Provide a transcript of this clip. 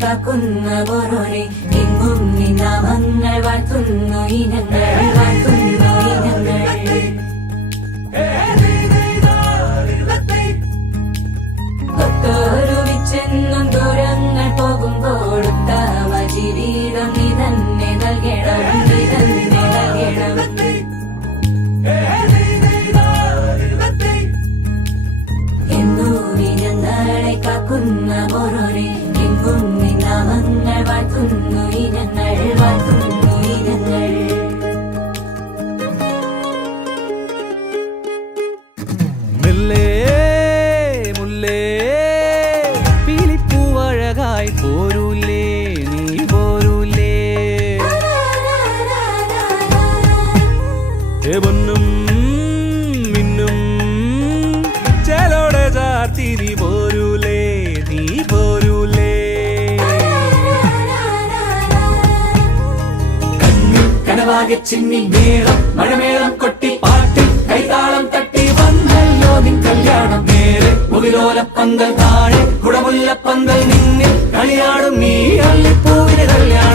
കാക്കുന്ന ഓരോരെ എങ്ങും നിന്നാമങ്ങൾ വാഴ്ത്തുന്നു ഇനങ്ങൾ വാഴ്ത്തുന്നു ഇനങ്ങൾ ൊരുവിച്ചെന്നും ദൂരങ്ങൾ പോകുമ്പോൾ ഉത്തമ ജീവിതം നീ തന്നെ നൽകണം നീ തന്നെ നൽകണം എന്നു നീ ഞങ്ങളെ കാക്കുന്ന ഓരോരെ എങ്ങും നിന്നാമങ്ങൾ വാഴ്ത്തുന്നു ഇനങ്ങൾ വാഴ്ത്തുന്നു ഇനങ്ങൾ പോരൂലേ നീ പോരൂലേ പൊന്നും മിന്നും ചേലോടെ ചാർത്തി നീ പോരൂലേ നീ പോരൂലേ കനവാകെ ചിന്നി മേളം മഴമേളം കൊട്ടി പാട്ടി കൈതാളം തട്ടി വന്നല്ലോ നിൻ കല്യാണം നേരെ മുകിലോലപ്പന്തൽ താഴെ കുടമുല്ലപ്പന്തൽ നിന്നിൽ കളിയാടും നീ അള്ളിപ്പൂവിന് കല്യാണം